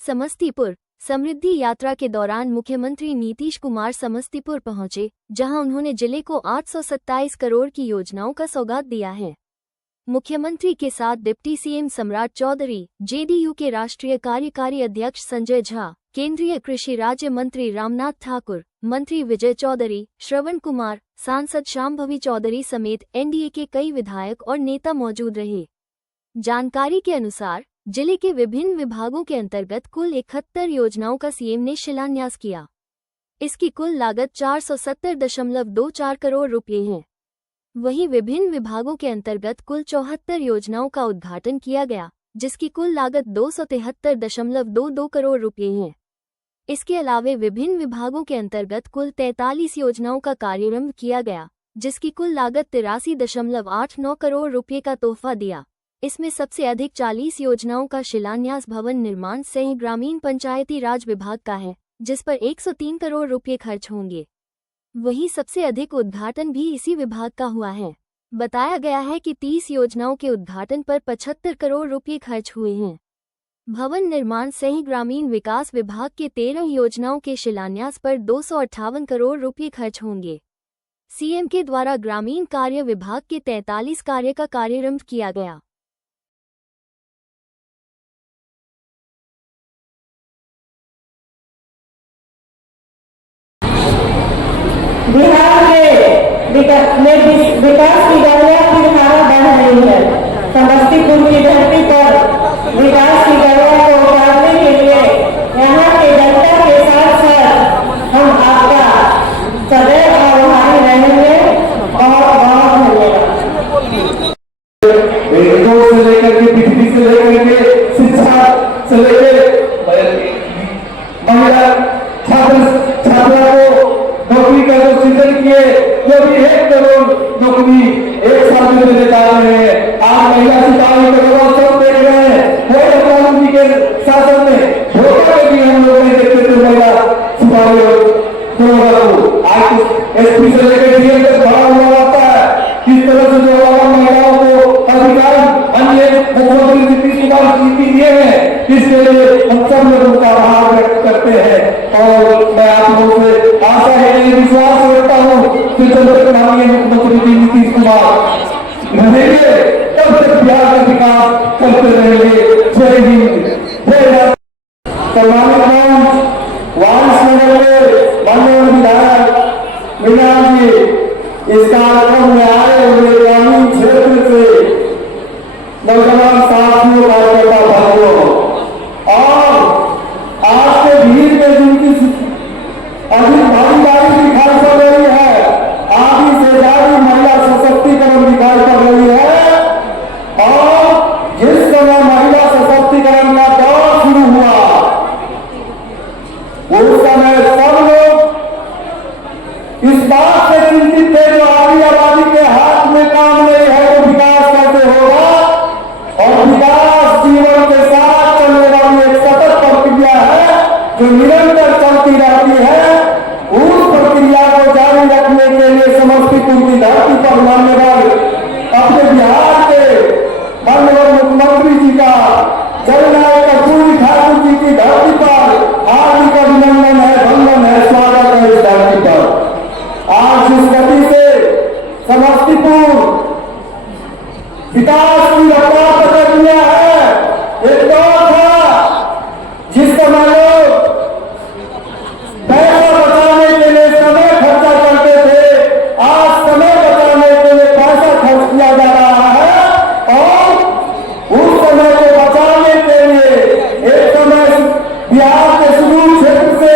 समस्तीपुर समृद्धि यात्रा के दौरान मुख्यमंत्री नीतीश कुमार समस्तीपुर पहुंचे, जहां उन्होंने जिले को 827 करोड़ की योजनाओं का सौगात दिया है। मुख्यमंत्री के साथ डिप्टी सीएम सम्राट चौधरी, जेडीयू के राष्ट्रीय कार्यकारी अध्यक्ष संजय झा, केंद्रीय कृषि राज्य मंत्री रामनाथ ठाकुर, मंत्री विजय चौधरी, श्रवण कुमार, सांसद शांभवी चौधरी समेत एनडीए के कई विधायक और नेता मौजूद रहे। जानकारी के अनुसार जिले के विभिन्न विभागों के अंतर्गत कुल 71 योजनाओं का सीएम ने शिलान्यास किया। इसकी कुल लागत 470.24 करोड़ रुपए है। वहीं विभिन्न विभागों के अंतर्गत कुल 74 योजनाओं का उद्घाटन किया गया, जिसकी कुल लागत 273.22 करोड़ रुपए है। इसके अलावे विभिन्न विभागों के अंतर्गत कुल 43 योजनाओं का कार्यारंभ किया गया, जिसकी कुल लागत 83.89 करोड़ रुपए का तोहफा दिया। इसमें सबसे अधिक 40 योजनाओं का शिलान्यास भवन निर्माण सहित ग्रामीण पंचायती राज विभाग का है, जिस पर 103 करोड़ रुपए खर्च होंगे। वहीं सबसे अधिक उद्घाटन भी इसी विभाग का हुआ है। बताया गया है कि 30 योजनाओं के उद्घाटन पर 75 करोड़ रुपए खर्च हुए हैं। भवन निर्माण सहित ग्रामीण विकास विभाग के 13 योजनाओं के शिलान्यास पर 258 करोड़ रुपए खर्च होंगे। सीएम के द्वारा ग्रामीण कार्य विभाग के 43 कार्य का कार्यारंभ किया गया। बिहार के विकास की गंगा की धारा बह रही है। समस्तीपुर की धरती पर विकास की गंगा को उतारने के लिए यहाँ के जनता के साथ साथ हम आपका सदैव आभारी रहेंगे। बहुत बहुत धन्यवाद। से लेकर के बिजली से लेकर के शिक्षा से लेकर महिला छात्रा को नौकरी का जो सृजन किए, वो भी 1 करोड़ नौकरी एक साल में देने जा रहे हैं। आज महिला सिपाही का सब देख रहे हैं। कोई प्रधानमंत्री के शासन में धोखा भी हम लोग नहीं देखते थे महिला सिपाही को। आज एसपी से लेकर डीएम तक भरा हुआ आता है। किस तरह से जो महिलाओं को अधिकार अन्य मुख्यमंत्री नीतीश कुमार नीति दिए हैं, इसके लिए हम सब लोग उनका आभार व्यक्त करते हैं। और मैं आप लोगों से आशा है, विश्वास रखता हूँ कि जब तक माननीय मुख्यमंत्री नीतीश कुमार रहेंगे तब तक बिहार का विकास करते रहेंगे। जय हिंद, जय भारत। वारिसनगर में माननीय विधायक मीना जी इस कार्यक्रम में आए हुए ग्रामीण क्षेत्र से नौजवान साथियों, कार्यकर्ता भाइयों, और आज के भीड़ में जिनकी अधिक भागीदारी दिखाई पड़ रही है, आधी से ज्यादा महिला सशक्तिकरण दिखाई पड़ रही है। और जिस समय महिला सशक्तिकरण का दौर शुरू हुआ, उस समय सब लोग इस बात से चिंतित थे जो आबादी के हाथ में काम नहीं है तो विकास कैसे होगा। और विकास जीवन के साथ चलने वाली एक सतत प्रक्रिया है जो निरंतर चलती रहती है। उस प्रक्रिया को जारी रखने के लिए समस्तीपुर की धरती पर मान्यवर अपने बिहार के माननीय मुख्यमंत्री जी का जननायक कर्पूरी ठाकुर जी की धरती पर हार्दिक अभिनंदन है, वंदन है, स्वागत है। इस धरती पर आज जिस गति से समस्तीपुर विकास की रफ्तार पकड़ लिया है, एक दौर था जिस समय लोग पैसा बचाने के लिए समय खर्चा करते थे, आज समय बचाने के लिए पैसा खर्च किया जा रहा है। और उस समय को बचाने के लिए एक समय बिहार के सुदूर क्षेत्र से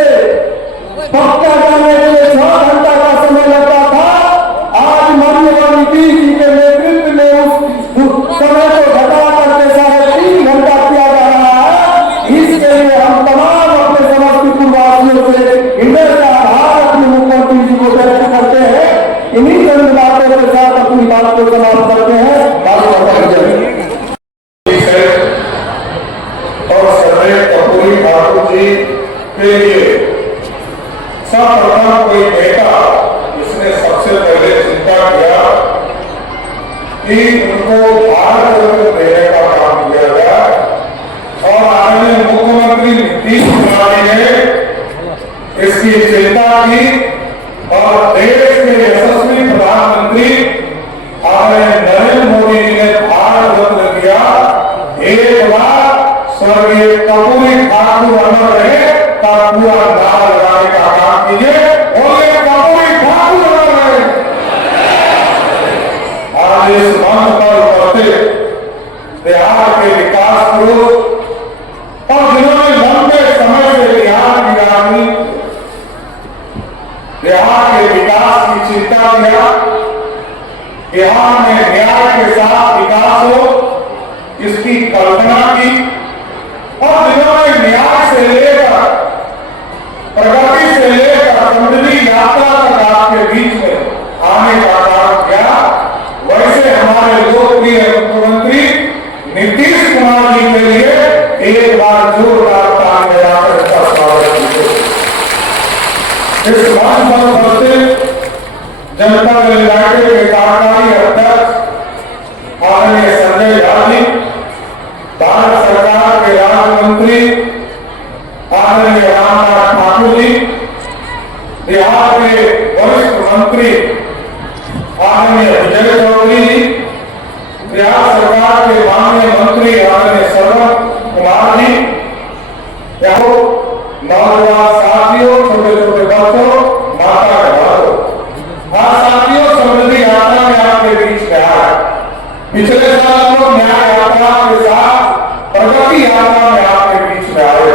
पक्का जाने के लिए 6 घंटा का समय लगता था। आज माननीय नीतीश जी के नेतृत्व में उस समय को घटा करके 3.5 घंटा किया जा रहा है। इसके लिए हम तमाम अपने समस्तीपुर वासियों से हृदय से आभार अपने मुख्यमंत्री जी को व्यक्त करते हैं। इन्हीं चंद बातों के साथ अपनी बात को समाप्त करते हैं। और सर्वे कर्पूरी ठाकुर जी के लिए सर्वप्रथम कोई नेता इसने सबसे पहले चिंता किया कि उनको भारत रत्न देने का काम किया गया। और आदरणीय मुख्यमंत्री जी और देश के यशस्वी प्रधानमंत्री आदरणीय नरेंद्र मोदी जी ने भारत रत्न दिया। एक बार स्वर्गीय कर्पूरी ठाकुर अमर रहे का पूरा नारा लगाने का काम कीजिए। बोले कर्पूरी ठाकुर अमर रहे। आज इस मंच पर उपस्थित बिहार के विकास पुरुष और जिन्होंने लंबे समय से बिहार की राजनीति, बिहार के विकास की चिंता किया, बिहार में न्याय के साथ विकास हो इसकी कल्पना की और जिन्होंने न्याय से लेकर प्रगति से लेकर समृद्धि यात्रा तक आपके बीच में आने का काम किया, वैसे हमारे लोकप्रिय मुख्यमंत्री नीतीश कुमार जी के लिए एक बार जोरदार ताली बजाकर इसका स्वागत कीजिए। इस मंच पर उपस्थित जनता दल यूनाइटेड के कार्यकारी अध्यक्ष आदरणीय संजय झा जी, भारत सरकार के राज्य मंत्री आदरणीय रामनाथ ठाकुर जी, बिहार के वरिष्ठ मंत्री आदरणीय विजय चौधरी जी, बिहार सरकार के माननीय मंत्री आदरणीय श्रवण कुमार जी, नौजवान साथियों, छोटे छोटे बच्चों, माता के भाइयों, आज साथियों समृद्धि यात्रा में आपके बीच में आए। पिछले साल हम लोग न्याय यात्रा के साथ प्रगति यात्रा में आपके बीच में आए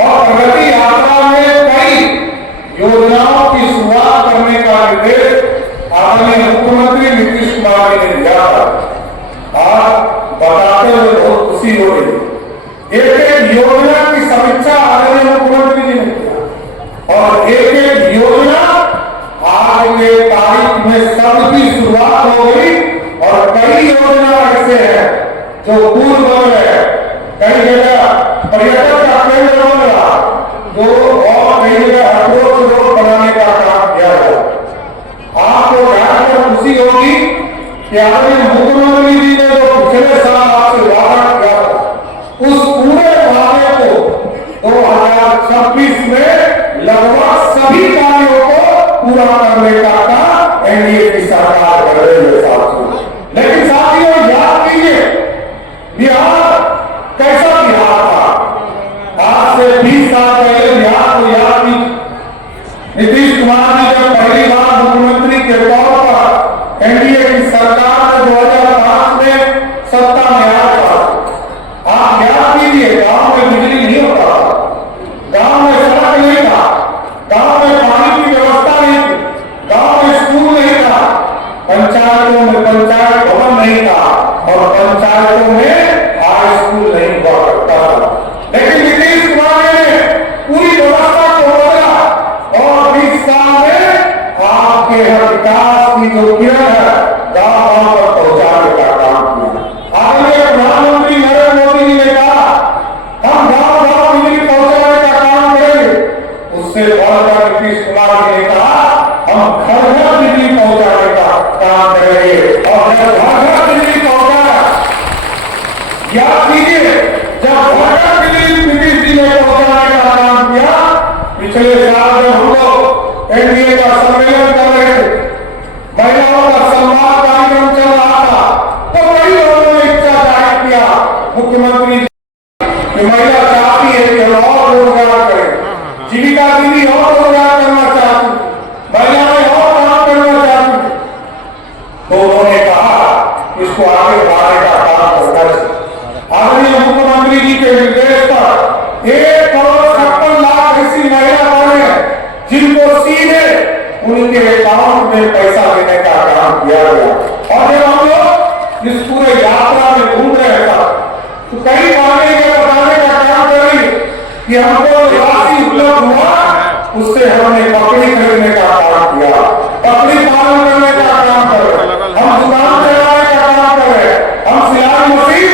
और प्रगति यात्रा में कई योजनाओं की शुरुआत करने का निर्देश आदरणीय मुख्यमंत्री नीतीश कुमार जी ने दिया था। आज बताते हुए बहुत खुशी हो रही है। एक योजना की समीक्षा आदरणीय मुख्यमंत्री जी ने किया और एक योजना आज के तारीख में सबकी शुरुआत हो गई और कई योजना ऐसे हैं जो पूर्व बन रहे, कई जगह पर्यटन का केंद्र बन रहा, जो और कई जगह अप्रोच रोड बनाने का काम किया गया। आपको जानकर खुशी होगी कि आदरणीय मुख्यमंत्री जी ने जो पिछले साल आपसे वादा किया उस पूरे वादे को 2026 में लगभग सभी कार्यों को पूरा करने का काम एनडीए की सरकार कर रही है साथियों। लेकिन साथियों याद कीजिए बिहार कैसा बिहार था। आज से 20 साल पहले बिहार को याद कीजिए। नीतीश कुमार जी जब पहली बार मुख्यमंत्री के तौर पर एनडीए की सरकार 2005 में सत्ता में आया था। आप याद कीजिए गांव में बिजली नहीं होता था, गांव में सड़क नहीं था, गांव में पानी की व्यवस्था नहीं थी, गांव में स्कूल नहीं था, पंचायतों में पंचायत भवन नहीं था और पंचायतों में हाई स्कूल नहीं हुआ करता था। लेकिन नीतीश कुमार ने पूरी व्यवस्था को बदला और 20 साल में आपके विकास की जो किरण है गांव पर पहुंचाने का काम किया। आदरणीय प्रधानमंत्री नरेंद्र मोदी जी ने कहा हम गांव गांव बिजली पहुंचाने का काम करेंगे। उससे बढ़कर नीतीश कुमार जी ने कहा हम घर घर बिजली पहुंचाने का काम करेंगे और जब घर घर बिजली पहुंचाया, याद कीजिए जब घर घर बिजली नीतीश जी ने पहुंचाने का काम किया, पिछले साल जब हम लोग एनडीए का सम्मेलन कर रहे थे, महिलाओं का सम्मान कार्यक्रम चल रहा था, तो कई लोगों ने इच्छा जाहिर किया मुख्यमंत्री जी कि महिला चाहती है कि और रोजगार करें, जीविका दीदी और रोजगार करना चाहती, महिलाएं और काम करना चाहती, तो उन्होंने कहा इसको आगे बढ़ाने का काम करना चाहिए। आदरणीय मुख्यमंत्री जी के निर्देश पर 1,56,00,000 ऐसी महिला बने जिनको सीधे उनके अकाउंट में पैसा देने का काम किया गया। और जब हम लोग इस पूरे यात्रा में घूम रहे थे तो कई बातें ये बताने का काम करी कि हमको राशि उपलब्ध हुआ, उससे हमने बकरी खरीदने का काम किया, बकरी पालन करने का काम कर रहे, हम दुकान चलाने का काम कर रहे, हम सिलाई मशीन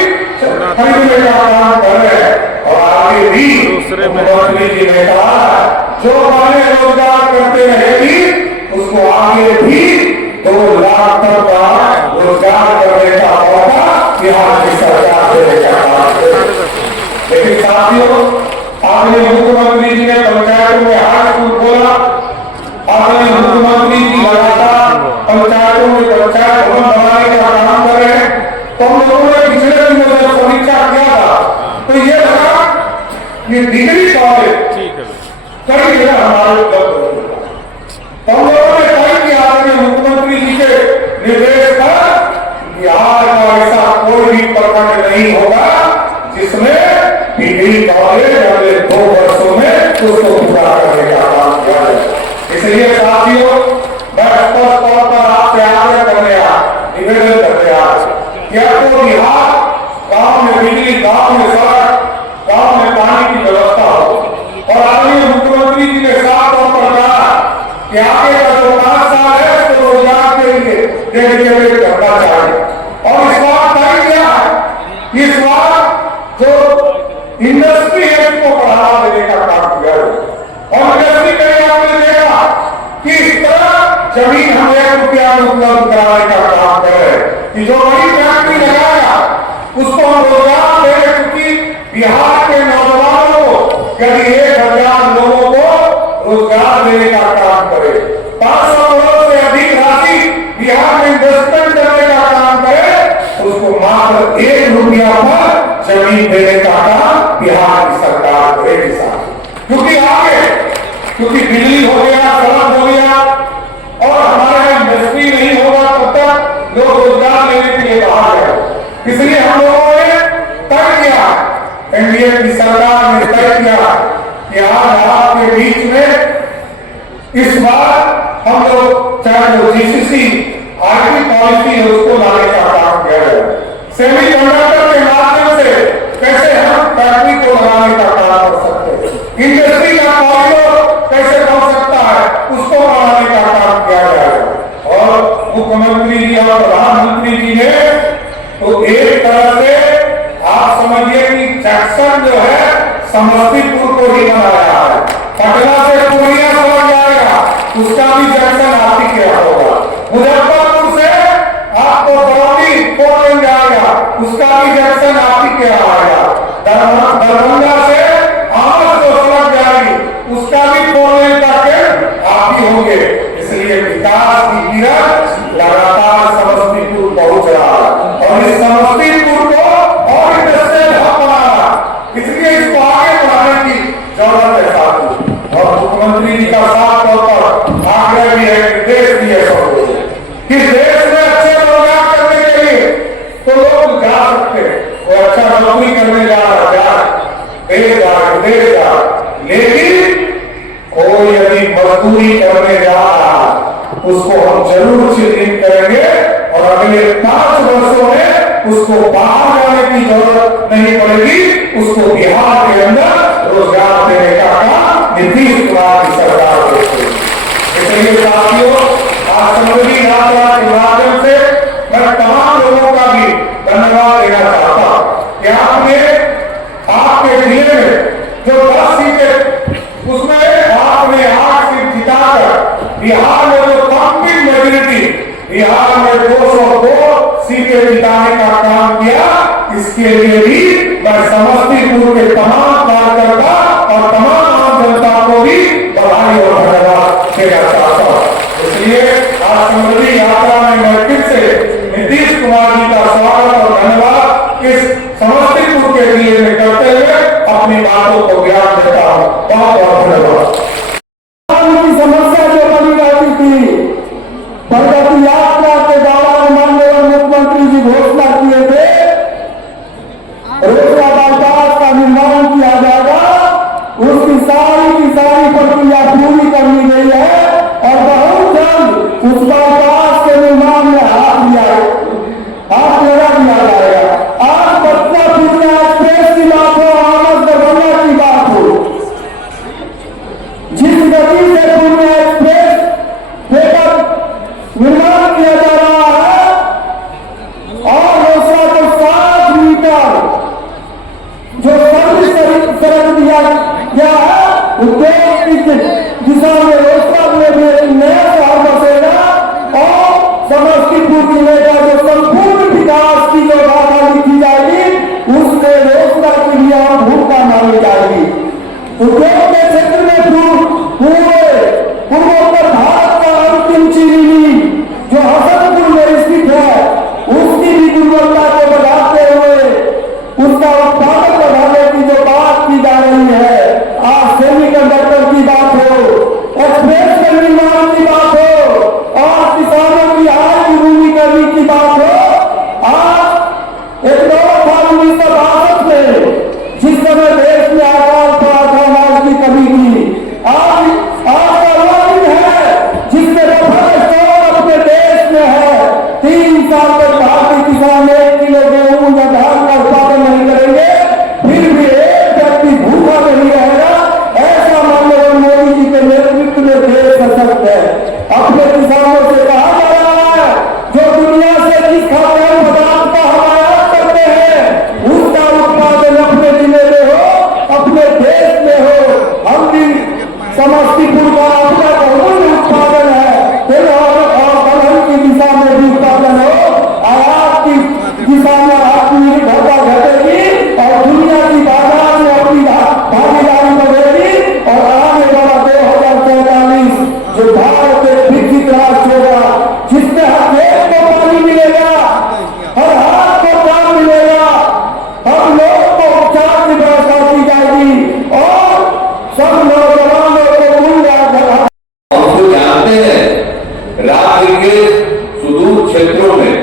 खरीदने का काम कर रहे और आगे भी मुख्यमंत्री जी ने कहा जो पहले रोजगार करते रहेगी उसको आगे भी 2 लाख तक का रोजगार करने का मौका बिहार की सरकार देने का काम करेगी। लेकिन साथियों आदरणीय मुख्यमंत्री जी ने पंचायतों में हाई स्कूल खोला, ये डिग्री कॉलेज कई जगह हमारे उपलब्ध होंगे। तो हम लोगों ने तय किया कि मुख्यमंत्री जी के निर्देश पर बिहार का ऐसा कोई भी प्रखंड नहीं होगा जिसमें डिग्री कॉलेज अगले 2 वर्षों में उसको पूरा करने का काम किया जाए। इसलिए साथियों, मैं स्पष्ट तौर पर आपसे आग्रह करने निवेदन करने क्या तो बिहार गांव में बिजली, गांव में सड़क, गांव में पानी की व्यवस्था हो। और आदरणीय मुख्यमंत्री जी ने साफ तौर पर कहा कि आगे का जो 5 साल है उसको रोजगार के लिए डेडिकेटेड करना चाहिए। और इस बार तय किया है, इस बार जो इंडस्ट्री है उसको बढ़ावा देने का काम किया है। और इंडस्ट्री में आपने देखा कि इस तरह जमीन हम 1 रुपया में उपलब्ध कराने का काम करें कि जो बड़ी फैक्ट्री लगाएगा उसको हम रोजगार दें, क्योंकि बिहार के नौजवानों को यदि 1000 लोगों को रोजगार देने का काम करे, 500 करोड़ से अधिक राशि बिहार में इन्वेस्टमेंट करने का काम करे, उसको मात्र 1 रुपया पर जमीन देने का काम बिहार की सरकार करेगी साहब। क्योंकि बिजली हो गया, सड़क हो गया और हमारे यहाँ इंडस्ट्री नहीं होगा तब तक लोग रोजगार लेने के लिए बाहर गए। इसलिए हम लोगों ने तय किया, एनडीए की सरकार ने तय किया कि आज आपके बीच में इस बार हम लोग चाहे जो जीसीसी आईटी पॉलिसी है उसको लाने का काम किया जाए। सेमीकंडक्टर के माध्यम से कैसे हम फैक्ट्री को लगाने का काम कर सकते हैं, इंडस्ट्री का कॉरिडोर कैसे बन सकता है उसको बढ़ाने का काम किया जाएगा। और मुख्यमंत्री जी और प्रधानमंत्री जी ने तो एक तरह से आप समझिए कि जंक्शन जो है समस्तीपुर को ही बनाया है। पटना से पूर्णिया पहुंच जाएगा, उसका भी जंक्शन आप ही के होगा। मुजफ्फरपुर से आपको बरौनी फोन जाएगा, उसका भी जंक्शन आप ही के आएगा। दरभंगा से आमद को सड़क जाएगी, उसका भी फोन करके आप ही होंगे। इसलिए विकास की किरण लगातार समस्तीपुर पहुंच रहा है और इस समस्तीपुर को और इंडस्ट्रियल हब बनाना, इसलिए इसको आगे बढ़ाने की जरूरत है साथियों। और मुख्यमंत्री जी का साफ तौर पर आग्रह भी है, निर्देश भी है सबको कि देश में अच्छे रोजगार करने के लिए तो लोग जा सकते हैं, वो अच्छा नौकरी करने जा रहा देश जा विदेश जा, लेकिन कोई यदि मजदूरी करने जा रहा उसको हम जरूर चिन्हित करेंगे और अगले 5 वर्षों में उसको बाहर जाने की जरूरत नहीं पड़ेगी, उसको बिहार के अंदर रोजगार देने का काम नीतीश कुमार की सरकार करेगी। इसलिए साथियों, आज समृद्धि यात्रा के माध्यम से मैं तमाम लोगों का भी धन्यवाद देना चाहता हूं कि आपने आपके जिले में जो 10 सीटें उसमें आपने 8 सीट जिताकर बिहार में जो कंप्लीट मेजोरिटी बिहार में 202 सीटें जिताने का काम किया। इसके लिए भी मैं समस्तीपुर के तमाम कार्यकर्ता और तमाम आम जनता को भी बधाई और धन्यवाद देना चाहता हूं। इसलिए आज समृद्धि यात्रा में मैं फिर से नीतीश कुमार जी का स्वागत और धन्यवाद इस समस्तीपुर के जिले में करते हुए अपनी बातों को ज्ञान देता हूं। बहुत बहुत धन्यवाद। समस्या जो बनी रहती थी, प्रगति यात्रा के दौरान माननीय मुख्यमंत्री जी घोषणा किए थे रोजगार बाईपास का निर्माण किया जाएगा, उसकी सारी की सारी प्रक्रिया पूरी कर ली गई है और बहुत जल्द उस बाईपास के निर्माण में हाथ लगा दिया जाएगा। आज पटना पूर्णिया एक्सप्रेस की बात हो, आमद दरभंगा की बात हो, जिस गति से पूर्णिया एक्सप्रेस निर्माण किया जा रहा है और दूसरा तो 7 मीटर जो सड़क दिया गया है, उद्योग की दिशा में रोजगार में नया शहर बसेगा और समस्तीपुर जिले का जो संपूर्ण विकास की जो बाधा लिखी जाएगी उससे रोजगार के लिए भूमिका मानी जाएगी। उद्योग के क्षेत्र में पूर्वोत्तर भारत का अंतिम चीनी जो हसनपुर में स्थित है उसकी भी गुणवत्ता को बढ़ाते हुए उसका उत्पादन बढ़ाने की जो बात की जा रही है समस्तीपुर का अपना बहुमूल्य उत्पादन है, तेल और दलहन की दिशा में भी उत्पादन हो, आयात की दिशा में आत्मनिर्भरता घटेगी और दुनिया की बाजार में अपनी भागीदारी बढ़ेगी और आने वाला 2047 जो भारत एक विकसित राष्ट्र होगा, जिसमें हर देश को पानी मिलेगा, हर हाथ को काम मिलेगा, हर लोग को उपचार की व्यवस्था की जाएगी और सब नौजवानों को मूल्य हम जानते हैं राज्य के सुदूर क्षेत्रों में,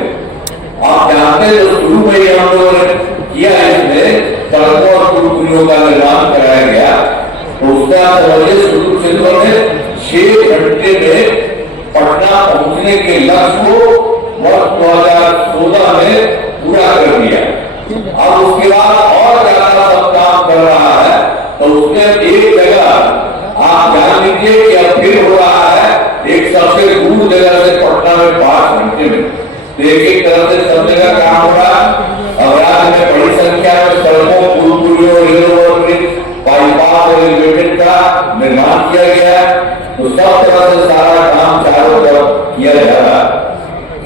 आप जानते हैं तो शुरू में ही हम लोगों ने किया, इसमें सड़कों और पुल पुलियों का निर्माण कराया गया, तो उसका समझिए सुदूर क्षेत्रों में 6 घंटे में पटना पहुंचने के लक्ष्य को वर्ष 2016 में पूरा कर दिया। अब उसके बाद और ज्यादा सब काम कर रहा है, तो उसमें एक जगह आप जान लीजिए कि अब फिर हो रहा है, एक सबसे दूर जगह से पटना में 5 घंटे में, तो एक तरह से सब जगह काम हो रहा है। अब राज्य में बड़ी संख्या में सड़कों, पुल पुलियों, रेल बाईपास और एलिवेटेड का निर्माण किया गया है, तो सब तरह से सारा काम चारों तरफ किया जा रहा है।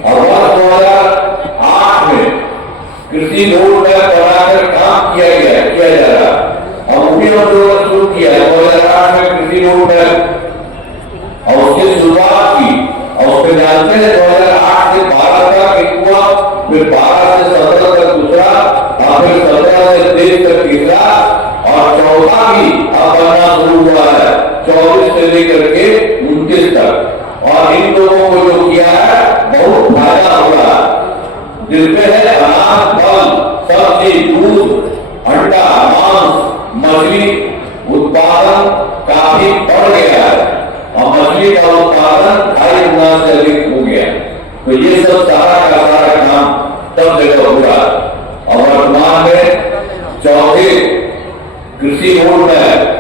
और वर्ष 2008 में कृषि रोड मैप बनाकर काम किया जा रहा है, और उन्हीं हम लोगों ने शुरू किया 2008 में कृषि रोड मैप, और उसकी शुरुआत की, और उसमें जानते हैं 2008 से 12 तक एक हुआ, फिर 12 से 17 तक दूसरा, और फिर 17 से 23 तक तीसरा, और चौथा भी अब बनना शुरू हुआ है 24 से लेकर के 29 तक। और इन लोगों को जो किया है बहुत फायदा हो रहा है, जिसमें है अनाज, फल, सब्जी, दूध, अंडा, मांस, मछली उत्पादन काफी बढ़ गया है, और मछली का उत्पादन 2.5 गुना से अधिक हो गया। तो ये सब सारा का सारा काम सब जगह हो रहा है। और वर्तमान में चौथे कृषि रोड में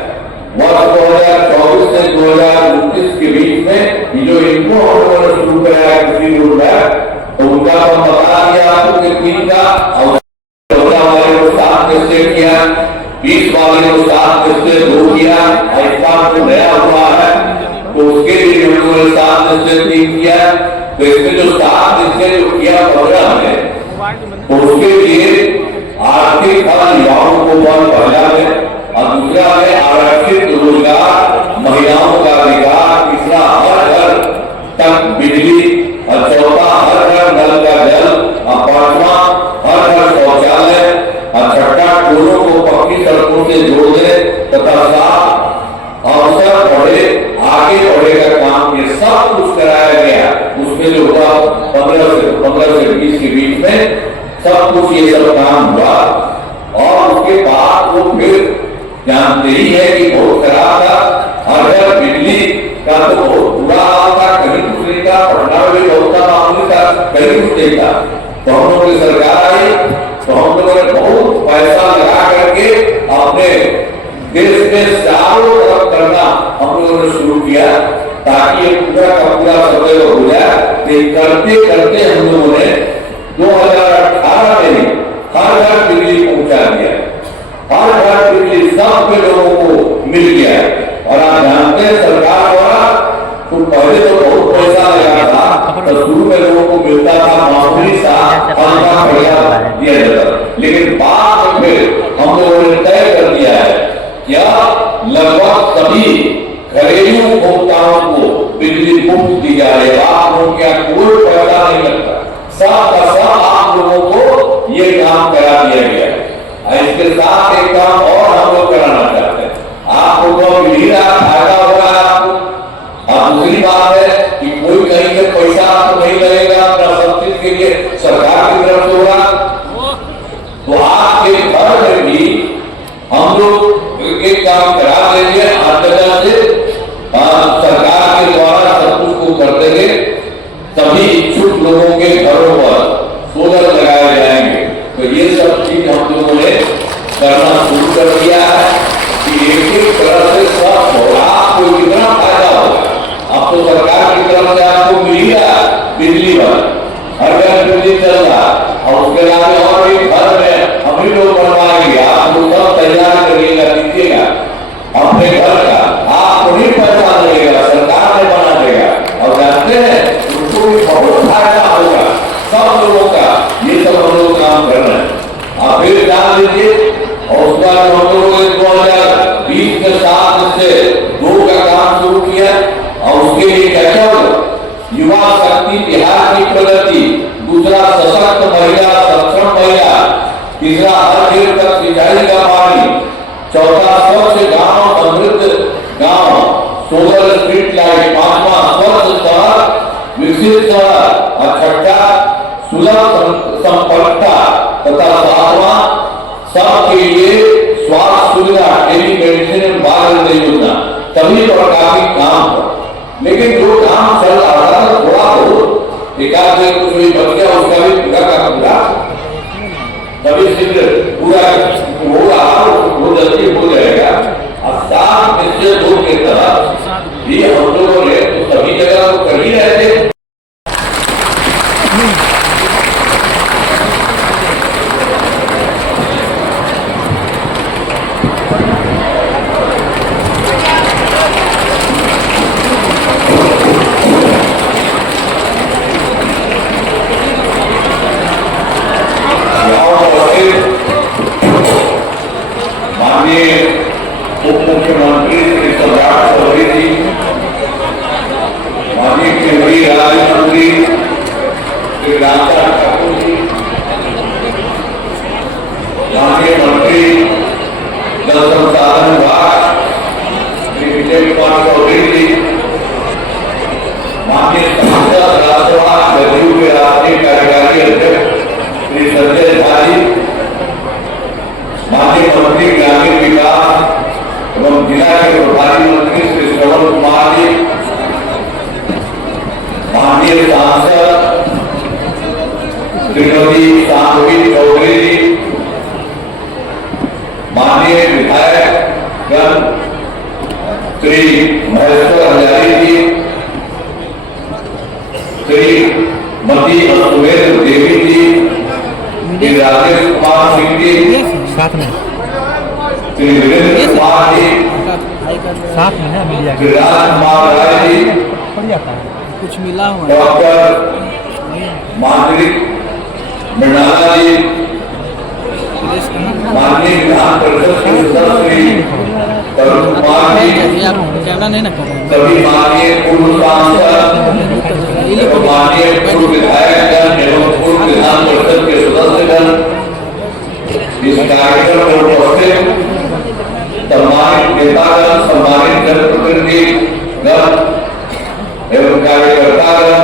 वर्ष 2024 से 2029 के बीच में ये जो इनको हम लोगों ने शुरू कराया कृषि रोड में, तो उनका हम बता दिया आपको कि 3 का, और 14 वाले को 7 निश्चय किया, 20 वाले को 7 निश्चय 2 किया, आयुष्मान जो नया हुआ है तो उसके लिए हम लोगों ने 7 निश्चय 3 किया। तो इसमें जो 7 निश्चय जो किया 15 में, तो उसके लिए आर्थिक फल युवाओं को बल पहला में, और दूसरा में आरक्षित रोजगार, महिलाओं का अधिकार, तीसरा हर घर तक बिजली, और चौथा हर घर नल का जल, और 5वां हर घर शौचालय, और छठा टोलों को पक्की सड़कों से जोड़ने तथा साफ अवसर बढ़े, आगे बढ़ेगा काम, ये सब कुछ कराया गया। उसमें जो हुआ 15 से 20 के बीच में सब कुछ ये सब काम हुआ, और उसके बाद वो फिर जानते ही है कि बहुत खराब था, और बिजली का तो बहुत बुरा हाल था, कहीं दूसरे का, पटना में बहुत सा मामूली था, कहीं कुछ नहीं था। तो हम लोगों की सरकार आई, तो हम लोगों ने बहुत पैसा लगा करके अपने देश में चारों तरफ करना हम लोगों ने शुरू किया, ताकि ये पूरा का पूरा सफल हो जाए। करते करते हम लोगों ने 2018 में हर घर बिजली पहुंचा दिया, हर घर बिजली सब के लोगों को मिल गया। और आप जानते हैं सरकार द्वारा तो पहले तो बहुत पैसा लगा था, तो शुरू में लोगों को मिलता था मामूली सा 5 पैसा दिया जाता, लेकिन बाद में फिर हम लोगों ने तय कर दिया है क्या लगभग सभी घरेलू उपभोक्ताओं को बिजली मुफ्त दी जा रही है। आप लोगों के यहाँ कोई पैसा नहीं लगता, सब का सब आप लोगों को ये काम करा दिया गया है। इसके साथ एक काम और हम लोग कराना चाहते हैं, आप लोगों को मिल रहा फायदा हो रहा है आपको। और दूसरी बात है कि कोई कहीं से पैसा आपको नहीं लगेगा, अपना सब चीज के लिए सरकार की तरफ से होगा। तो आपके घर में भी हम लोग एक काम करा देंगे, हर जगह से सरकार के द्वारा सब कुछ को कर देंगे, सभी इच्छुक लोगों के घरों पर सोलर लगाए जाएंगे। तो ये सब चीज हम लोगों ने करना शुरू कर दिया है कि एक तरह से सब होगा, आपको कितना फायदा होगा। अब तो सरकार की तरफ से आपको मिल रहा बिजली पर, हर घर बिजली सामाजिक प्रगति, दूसरा सशक्त महिला, सक्षम महिला, तीसरा हर घर तक सिंचाई का पानी, चौथा स्वच्छ गांव, समृद्ध गांव, सोलर स्ट्रीट लाइट, पांचवा स्वच्छ शहर, विकसित शहर और छठा सुलभ संपर्कता तथा सातवां सबके लिए स्वास्थ्य सुविधा, टेली मेडिसिन, बाल योजना। सभी प्रकार के काम पर, लेकिन जो काम चल रहा था थोड़ा बहुत एकाध में कुछ भी बच गया, उसका भी पूरा का पूरा तभी शीघ्र पूरा हो रहा, वो जल्दी हो जाएगा। अब साफ निश्चय लोग के तरह ये हम लोगों ने सभी जगह तो कर ही रहे थे। उप मुख्यमंत्री श्री सम्राट चौधरी जी, माननीय केंद्रीय राज्य मंत्री श्री रामचंद्र ठाकुर जी, माननीय मंत्री जल संसाधन विभाग श्री विजय कुमार चौधरी जी, माननीय सांसद राज्यसभा जदयू के राष्ट्रीय कार्यकारी अध्यक्ष श्री संजय झा जी, माननीय मंत्री ग्रामीण विकास एवं जिला के प्रभारी मंत्री श्री श्रवण कुमार जी, माननीय सांसद श्रीमती शांति चौधरी जी, माननीय विधायकगण श्री महेश्वर हजारी जी, श्रीमती सुमेर देवी जी, श्री राजेश कुमार सिंह जी, साथ में श्री वीरेंद्र कुमार जी, साथ में है मीडिया श्री राजकुमार राय जी, कुछ मिला हुआ डॉक्टर माधुरी मृणाला जी, माननीय विधान परिषद के सदस्य श्री तरुण कुमार जी, कैमरा नहीं ना कर सभी माननीय पूर्व सांसद एवं माननीय पूर्व विधायकगण एवं पूर्व विधान परिषद के सदस्यगण, इस कार्यक्रम में उपस्थित सम्मानित नेतागण, सम्मानित जनप्रतिनिधिगण एवं कार्यकर्तागण,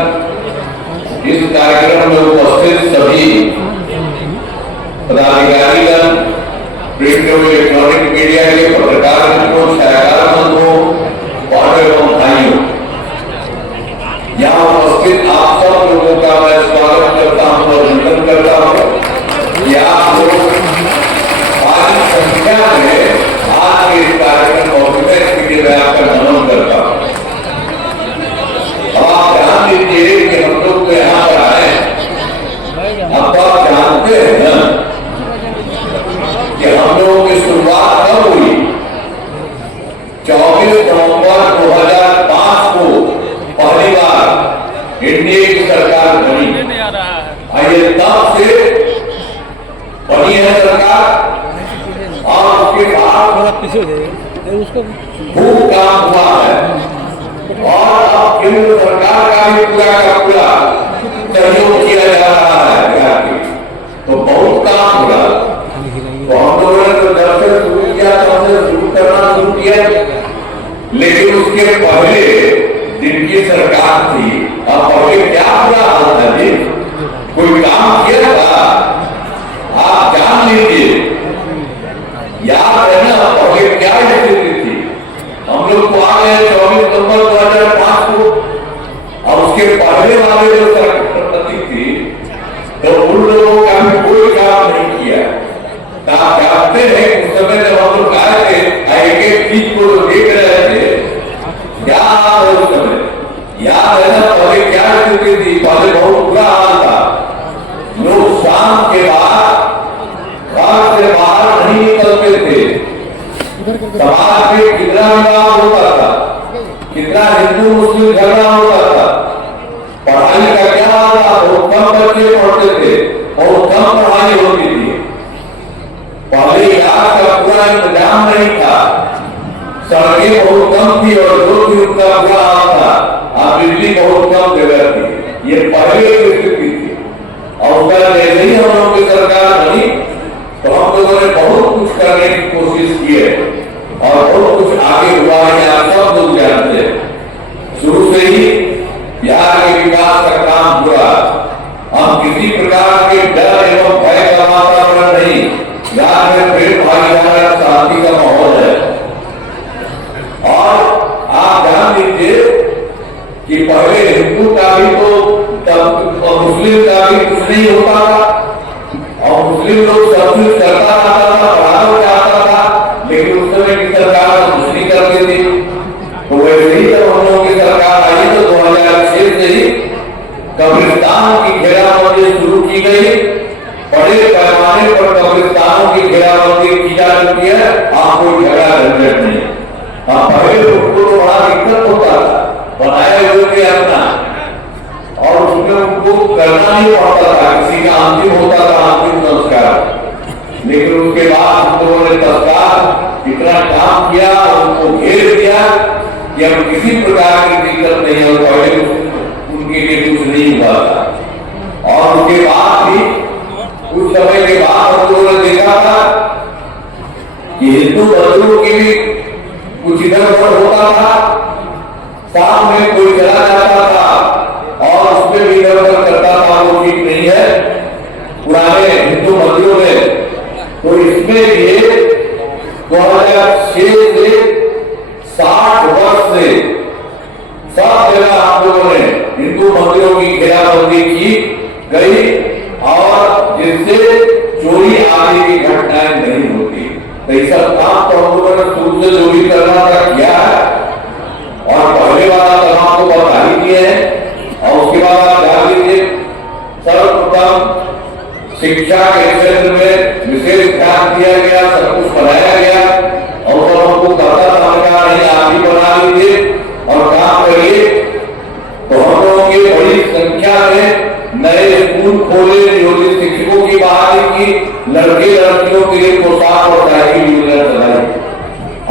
इस कार्यक्रम में उपस्थित सभी पदाधिकारीगण, प्रिंट एवं इलेक्ट्रॉनिक मीडिया के पत्रकार मित्रों, छायाकार बंधुओं, बहनों एवं भाइयों, यहाँ उपस्थित आप सब लोगों का मैं स्वागत करता हूँ और अभिनंदन करता हूँ कि आप लोग भारी संख्या में आज के इस कार्यक्रम के लिए मैं आपका नमन करता हूँ। आप ध्यान दीजिए कि हम लोग तो यहाँ पर आए, अब आप जानते हैं ना कि हम लोगों की शुरुआत कब हुई? 24 नवंबर 2005 को पहली बार एनडीए की सरकार बनी। आइए तब से बनी है सरकार और उसके बाद खूब काम हुआ है और अब केंद्र सरकार का भी पूरा का पूरा सहयोग किया जा रहा है बिहार के, तो बहुत काम हो रहा। तो हम लोगों ने तो जब से शुरू किया तब से शुरू करना शुरू किया, लेकिन उसके पहले जिनकी सरकार थी, अब पहले क्या हुआ हाल था जी? कोई काम किया था? आप जान लीजिए, याद है ना पहले क्या स्थिति थी? हम लोग को आ गए 24 नवंबर 2005 को, और उसके पहले वाले जो सरकार थी तो उन लोगों का भी कोई काम नहीं किया। आप जानते हैं उस समय जब हम लोग आए थे, एक एक चीज को देख रहे थे, क्या हाल है उस समय? याद है ना पहले क्या स्थिति थी? पहले बहुत बुरा हाल था। लोग शाम के बाद घर से बाहर नहीं निकलते थे। समाज में कितना विवाद होता था, कितना हिंदू मुस्लिम झगड़ा होता था। पढ़ाई का क्या हाल था? बहुत कम बच्चे पढ़ते थे, बहुत कम पढ़ाई होती थी। पहले इलाज का पूरा इंतजाम नहीं था, सड़कें बहुत कम थी और जो भी उनका बुरा हाल था, बिजली बहुत कम जगह थी। ये पहले उन्होंने बहुत कुछ करने की कोशिश की है और बहुत कुछ आगे हुआ है, आप सब लोग जानते हैं। शुरू से ही बिहार के विकास का काम हुआ। हम किसी प्रकार के डर एवं भय का वातावरण नहीं, बिहार में प्रेम भाईचारा शांति का माहौल है। और आप ध्यान दीजिए कि पहले हिंदू का भी तो मुस्लिम का भी कुछ नहीं होता था और मुस्लिम लोग सब कुछ करता रहता था, बराबर चाहता था, लेकिन उस समय की सरकार कुछ नहीं करती थी। तो वैसे ही जब हम लोगों की सरकार आई तो 2006 से ही कब्रिस्तानों की घेराबंदी शुरू की गई। बड़े पैमाने पर कब्रिस्तानों की घेराबंदी की जा चुकी है। आप कोई झगड़ा झंझट नहीं। पहले उनको बड़ा दिक्कत होता था, बनाए हुए थे अपना, और उसमें उनको करना नहीं पड़ता था, किसी का अंतिम होता था, अंतिम संस्कार। लेकिन उसके बाद हम लोगों ने तत्काल इतना काम किया, उनको घेर दिया कि अब किसी प्रकार की दिक्कत नहीं है। पहले उनके लिए कुछ नहीं हुआ था। और उसके बाद भी कुछ समय के बाद हम लोगों ने देखा था कि हिंदू बंधुओं की भी कुछ इधर उधर होता था, शाम में कोई चला जाता था और उसमें भी इधर उधर करता था, वो ठीक नहीं है पुराने हिंदू मंदिरों में। तो इसमें भी 2006 से 60 वर्ष से सब जगह आप लोगों ने हिंदू मंदिरों की घेराबंदी की गई और जिससे चोरी आदि की घटनाएं नहीं होती। तो ऐसा काम तो हम लोगों ने शुरू से जो भी करना था किया है और पहले वाला तो आपको बता ही दिए हैं। और उसके बाद आप ध्यान दीजिए, सर्वप्रथम शिक्षा के क्षेत्र में विशेष ध्यान दिया गया, सब कुछ बनाया गया और तो हमको करता समझा नहीं, आप भी बना लीजिए और काम करिए। तो हम लोगों की बड़ी संख्या में नए स्कूल खोले, नियोजित शिक्षकों की बहाली की, लड़के लड़कियों के लिए पोशाक और साइकिल योजना चलाई।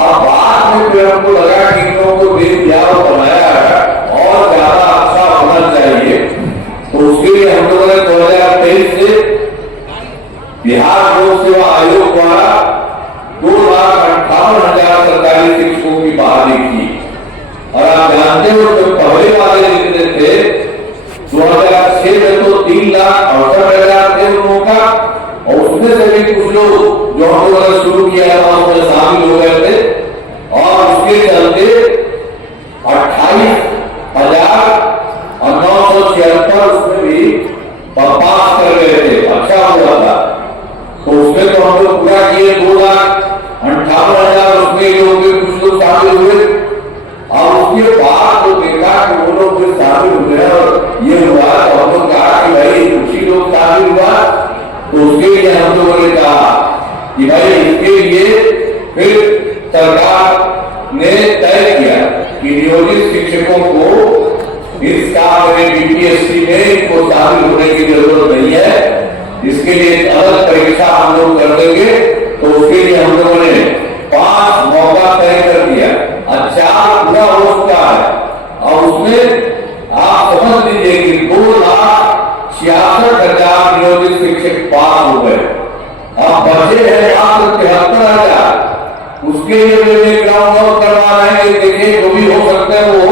अब बाद में फिर हमको लगा कि इन लोगों को देश बिहार बनाया है और ज्यादा अच्छा होना चाहिए। तो उसके लिए हम लोगों ने 2023 से बिहार लोक सेवा आयोग द्वारा 2,58,000 सरकारी शिक्षकों की बहाली की। और आप जानते हो जो पहले वाले जितने थे 2006 में तो 3,68,000 थे उन लोगों का, और उसमें से भी कुछ लोग जो हम लोगों ने शुरू किया था उसमें शामिल हो गए थे और उसके चलते 28,976 उसमें भी पास कर गए थे, अच्छा हुआ था। तो उसमें तो हम लोग पूरा किए 2,58,000 उसमें लोग कुछ लोग शामिल हुए। और उसके बाद तो देखा कि वो लोग जो शामिल हुए और ये हुआ तो हम लोग कहा कि भाई कुछ ही लोग शामिल हुआ। तो उसके लिए हम लोगों ने कहा कि भाई इसके लिए फिर सरकार ने तय किया कि नियोजित शिक्षकों को इस काम में बीपीएससी में इनको शामिल होने की जरूरत नहीं है, इसके लिए अलग परीक्षा हम लोग कर देंगे। तो उसके लिए हम लोगों ने 5 मौका तय कर दिया, 4 पूरा हो चुका है और उसमें आप समझ लीजिए कि 2,66,000 नियोजित शिक्षक पास हो गए। अब बचे हैं मात्र 73,000। उसके लिए भी ग्राउंड वर्क करवा रहे हैं, देखिए जो भी हो सकता है वो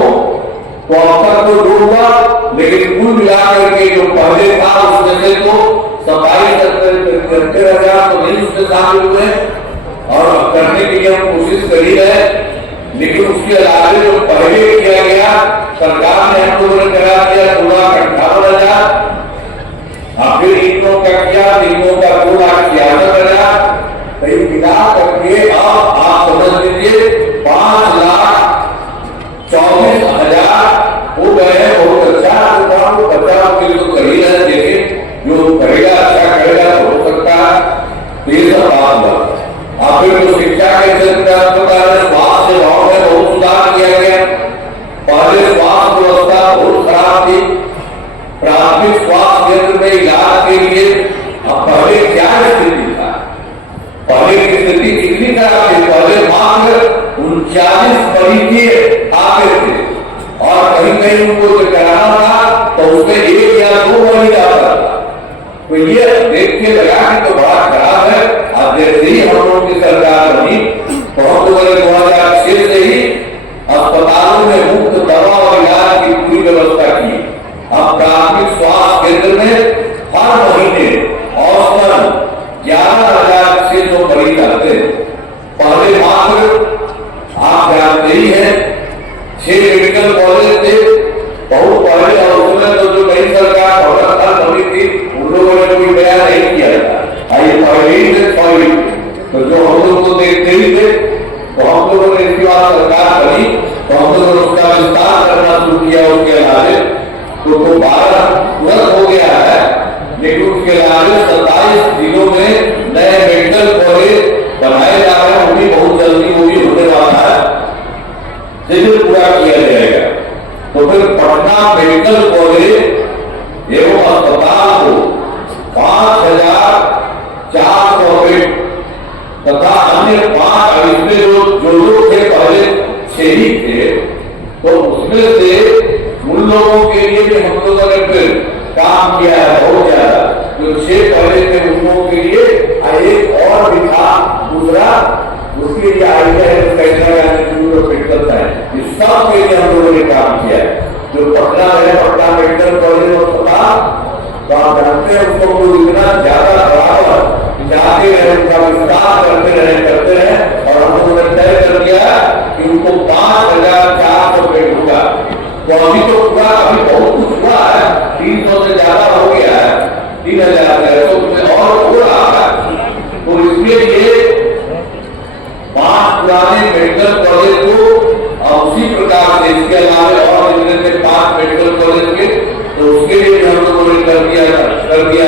तो अब तक तो डूबा, लेकिन कुल मिलाकर के जो पहले था उसमें से तो 27,73,000 तो नहीं उसमें शामिल हुए और करने के लिए हम कोशिश कर ही रहे। लेकिन उसके अलावा जो पहले किया गया सरकार ने हम लोगों ने करा दिया 2,58,000, फिर इनों का किया, इनों का 2,66,000, कई मिला करके अब आप समझ लीजिए 5,24,000 हो गए हैं। बहुत अच्छा काम को बचाव के लिए तो कर ही रहे, लेकिन जो करेगा अच्छा करेगा तो हो सकता है। ये सब बात हुआ। फिर तो शिक्षा के क्षेत्र में स्वास्थ्य सेवाओं में बहुत सुधार किया गया। पहले स्वास्थ्य व्यवस्था बहुत खराब थी, प्राथमिक स्वास्थ्य केंद्र में इलाज के लिए अब पहले क्या स्थिति था, पहले की स्थिति कितनी खराब थी। पहले मात्र 39 मरीज आते थे और कहीं कहीं उनको जो कराना था तो उसमें 1 या 2 मरीज आता था। तो ये देख के लगा कि तो बड़ा खराब है। अब जैसे ही हम लोगों की सरकार बनी तो हम लोगों ने 2006 से ही अस्पतालों में मुफ्त दवा और इलाज की पूरी व्यवस्था की। अब प्राथमिक स्वास्थ्य केंद्र में हर महीने औसतन 11,600 मरीज आते हैं। पहले मात्र आप जानते ही हैं 6 मेडिकल कॉलेज थे बहुत पहले, और उसमें तो जो नई सरकार भवन बनी थी उन लोगों ने कोई बयान नहीं किया था। आइए तो जो हम लोग को देखते ही थे तो हम लोगों ने इसके बाद सरकार बनी तो हम लोगों ने उसका विस्तार करना शुरू किया। उसके अलावे तो 12 तुरंत हो गया है, लेकिन उसके अलावे 27 जिलों में नए मेडिकल कॉलेज बनाए जा रहे हैं। वो भी बहुत जल्दी वो भी होने वाला है, जिसे पूरा किया जाएगा। तो फिर पटना मेडिकल कॉलेज एवं अस्पताल को 5,400 बेड तथा अन्य 5 इसमें जो लोग थे पहले 6 ही थे, तो उसमें से उन लोगों के लिए भी हम लोगों ने फिर काम किया है बहुत ज्यादा। जो 6 पहले थे उन लोगों के लिए एक और भी था दूसरा, उसके लिए आइडिया मेडिकल साइंस, इस सब के लिए हम लोगों ने काम किया है। जो पटना है, पटना मेडिकल कॉलेज और अस्पताल, तो आप जानते हैं उसको लोग इतना ज्यादा बराबर जाते रहे, उनका विस्तार करते रहे और हम लोगों ने तय कर दिया कि उनको 5,400 बेड होगा। तो अभी तो पूरा अभी बहुत कुछ हुआ है, 300 से ज्यादा हो गया है, 3,000 और हो रहा है। तो इसके लिए 5 पुराने मेडिकल कॉलेज को उसी प्रकार से इसके अलावा और जितने थे 5 मेडिकल कॉलेज के, तो उसके लिए हम लोगों ने कर दिया